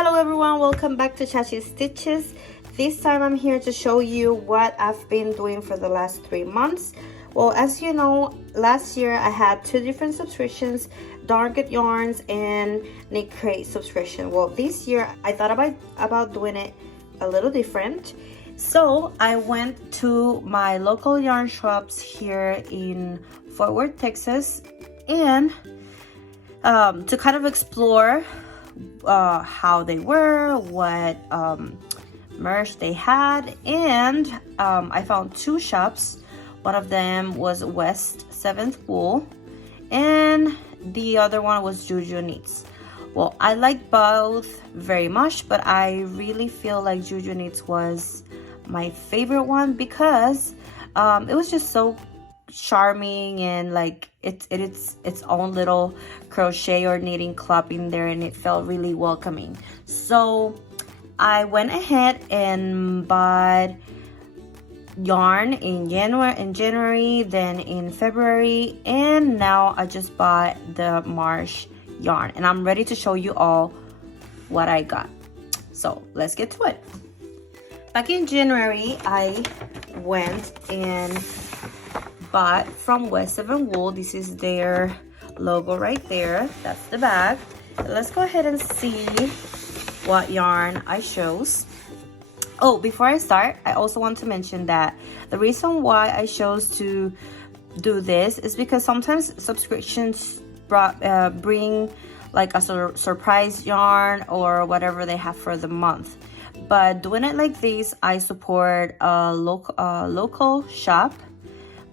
Hello everyone, welcome back to Chachi Stitches. This time I'm here to show you what I've been doing for the last 3 months. Well, as you know, last year I had 2 different subscriptions, Darn Good Yarns and Knit Crate subscription. Well, this year I thought about doing it a little different. So I went to my local yarn shops here in Fort Worth, Texas, and to kind of explore how they were, what merch they had, and I found 2 shops. One of them was West 7th Wool and the other one was Juju Needs. Well, I like both very much, but I really feel like Juju Needs was my favorite one because it was just so charming, and like it's its own little crochet or knitting club in there, and it felt really welcoming. So I went ahead and bought yarn in January, then in February, and now I just bought the Marsh Yarn, and I'm ready to show you all what I got. So let's get to it. Back in January, I went and bought from West 7 Wool. This is their logo right there. That's the bag. Let's go ahead and see what yarn I chose. Oh, before I start, I also want to mention that the reason why I chose to do this is because sometimes subscriptions bring like a surprise yarn or whatever they have for the month. But doing it like this, I support a local shop.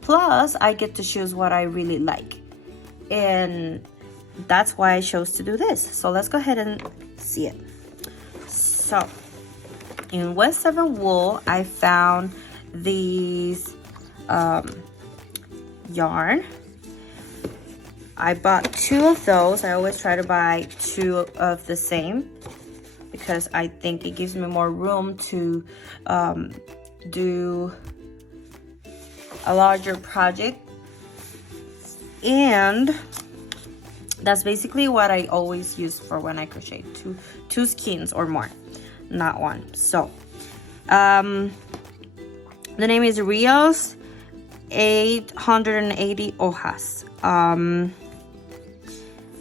Plus, I get to choose what I really like. And that's why I chose to do this. So let's go ahead and see it. So, in West 7 Wool, I found these yarn. I bought 2 of those. I always try to buy 2 of the same because I think it gives me more room to do a larger project, and that's basically what I always use for when I crochet, two skeins or more, not one. So the name is Rios 880 hojas.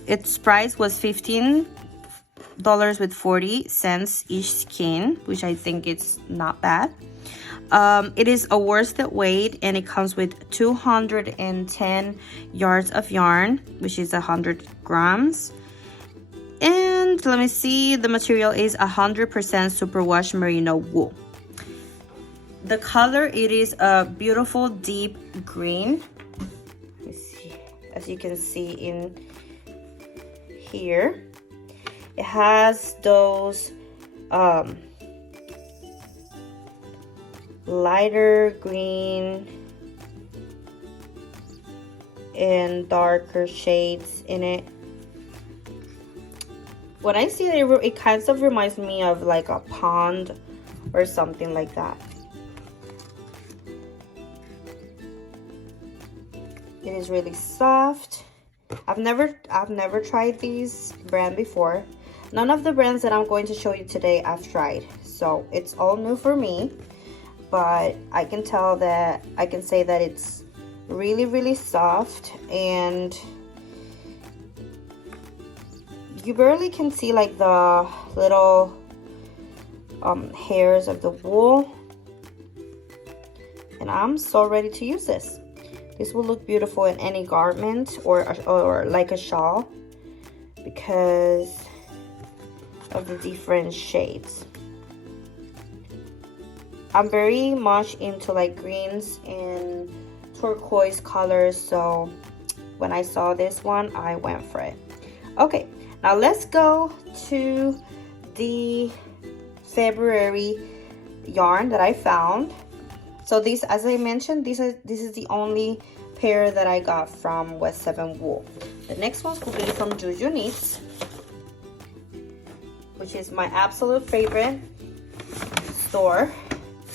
Its price was $15.40 each skein, which I think it's not bad. It is a worsted weight, and it comes with 210 yards of yarn, which is 100 grams. And let me see, the material is 100% superwash merino wool. The color, it is a beautiful deep green. Let me see, as you can see in here, it has those lighter green and darker shades in it. When I see it, it kind of reminds me of like a pond or something like that. It is really soft. I've never tried these brand before. None of the brands that I'm going to show you today I've tried, so it's all new for me. But I can say that it's really soft, and you barely can see like the little hairs of the wool, and I'm so ready to use this. This will look beautiful in any garment or like a shawl because of the different shades. I'm very much into like greens and turquoise colors, so when I saw this one, I went for it. Okay, now let's go to the February yarn that I found. So these, as I mentioned, this is the only pair that I got from West 7 Wool. The next ones will be from Juju Needs, which is my absolute favorite store.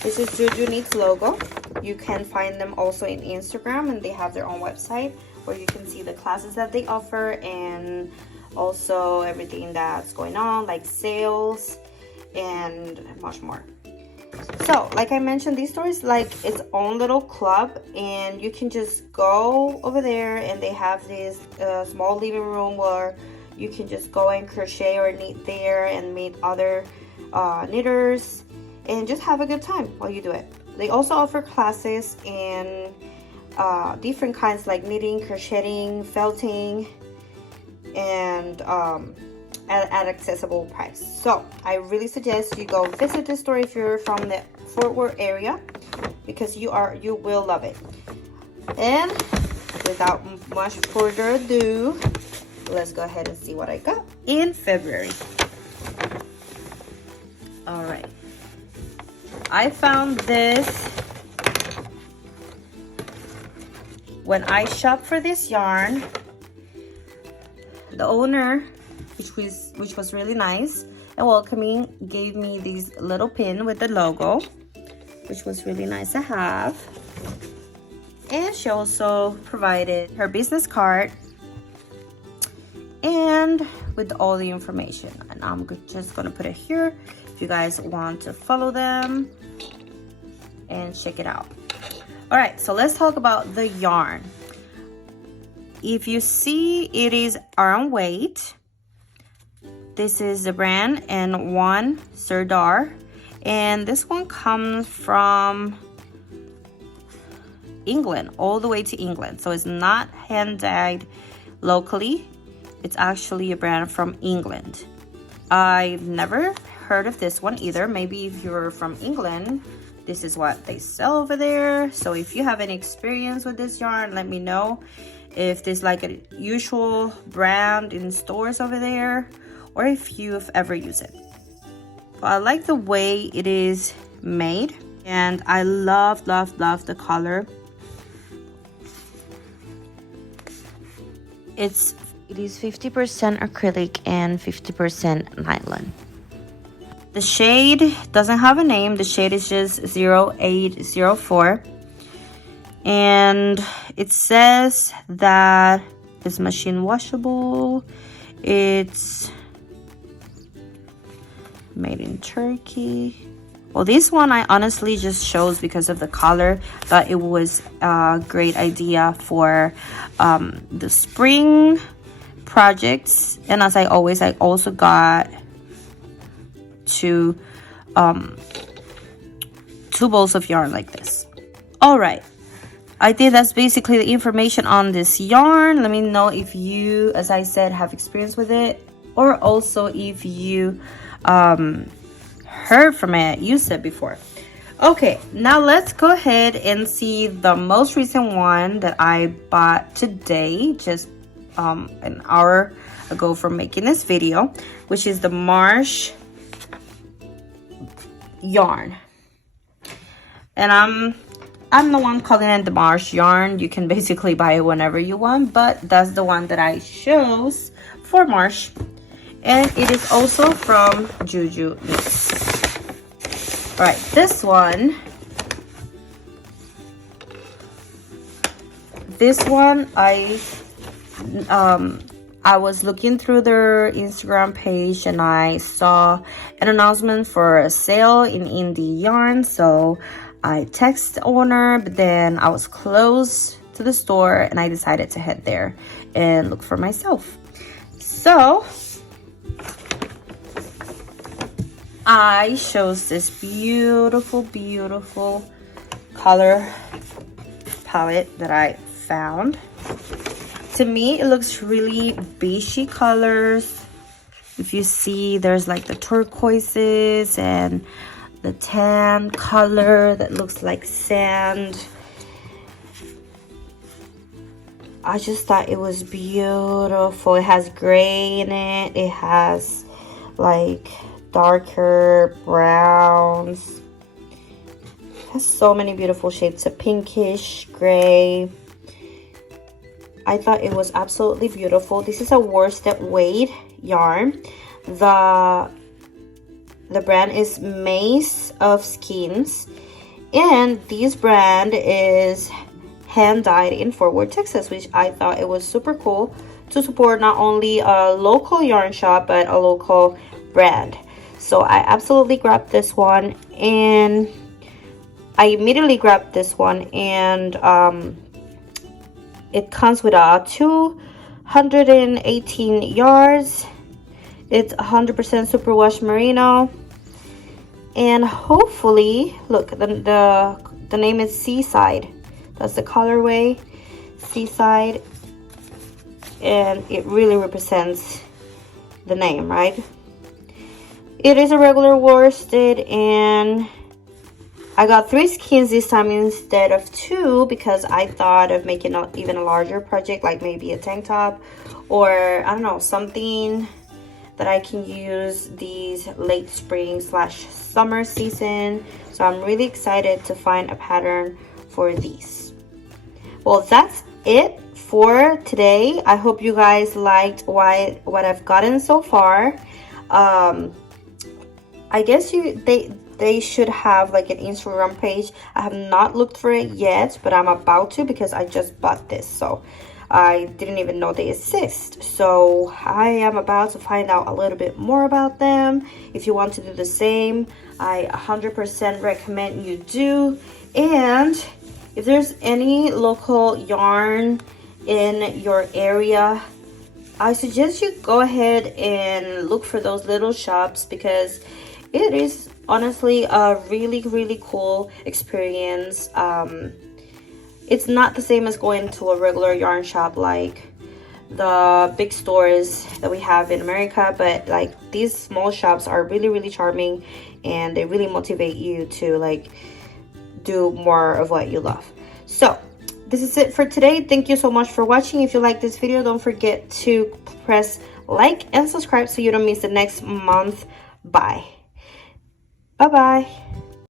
This is Juju Needs logo. You can find them also in Instagram, and they have their own website where you can see the classes that they offer and also everything that's going on, like sales and much more. So like I mentioned, this store is like its own little club, and you can just go over there, and they have this small living room where you can just go and crochet or knit there and meet other knitters and just have a good time while you do it. They also offer classes in different kinds like knitting, crocheting, felting, and at accessible price. So I really suggest you go visit this store if you're from the Fort Worth area, because you will love it. And without much further ado, let's go ahead and see what I got in February. All right, I found this when I shopped for this yarn. The owner, which was really nice and welcoming, gave me this little pin with the logo, which was really nice to have. And she also provided her business card and with all the information. And I'm just gonna put it here if you guys want to follow them and check it out. All right, so let's talk about the yarn. If you see, it is Iron Weight. This is the brand, and one Serdar, and this one comes from England, all the way to England. So it's not hand dyed locally. It's actually a brand from England. I've never heard of this one either. Maybe if you're from England, this is what they sell over there. So if you have any experience with this yarn, let me know. If there's like a usual brand in stores over there, or if you've ever used it. But I like the way it is made, and I love the color. It is 50% acrylic and 50% nylon. The shade doesn't have a name. The shade is just 0804. And it says that it's machine washable. It's made in Turkey. Well, this one I honestly just chose because of the color. Thought it was a great idea for the spring projects. And as I also got two balls of yarn like this. All right, I think that's basically the information on this yarn. Let me know if you, as I said, have experience with it, or also if you heard from it, used it before. Okay, now let's go ahead and see the most recent one that I bought today, just an hour ago from making this video, which is the Marsh Yarn. And I'm the one calling it the Marsh Yarn. You can basically buy it whenever you want, but that's the one that I chose for Marsh. And it is also from Juju Needs. All right, this one I was looking through their Instagram page, and I saw an announcement for a sale in Indie Yarn. So I texted the owner, but then I was close to the store and I decided to head there and look for myself. So I chose this beautiful color palette that I found. To me, it looks really beigey colors. If you see, there's like the turquoises and the tan color that looks like sand. I just thought it was beautiful. It has gray in it. It has like darker browns. It has so many beautiful shades of pinkish, gray. I thought it was absolutely beautiful. This is a worsted weight yarn. The brand is Maze of Skins, and this brand is hand dyed in Fort Worth, Texas, which I thought it was super cool to support not only a local yarn shop but a local brand. So I absolutely grabbed this one, and I immediately grabbed this one, and it comes with a 218 yards. It's 100% superwash merino, and hopefully, look, the name is Seaside. That's the colorway, Seaside, and it really represents the name, right? It is a regular worsted, and I got 3 skeins this time instead of 2 because I thought of making even a larger project, like maybe a tank top, or I don't know, something that I can use these late spring / summer season. So I'm really excited to find a pattern for these. Well, that's it for today. I hope you guys liked what I've gotten so far. I guess they should have like an Instagram page. I have not looked for it yet, but I'm about to because I just bought this, so I didn't even know they exist. So I am about to find out a little bit more about them. If you want to do the same, I 100% recommend you do. And if there's any local yarn in your area, I suggest you go ahead and look for those little shops, because it is honestly a really cool experience. It's not the same as going to a regular yarn shop like the big stores that we have in America, but like these small shops are really charming, and they really motivate you to like do more of what you love. So this is it for today. Thank you so much for watching. If you like this video, don't forget to press like and subscribe so you don't miss the next month. Bye bye.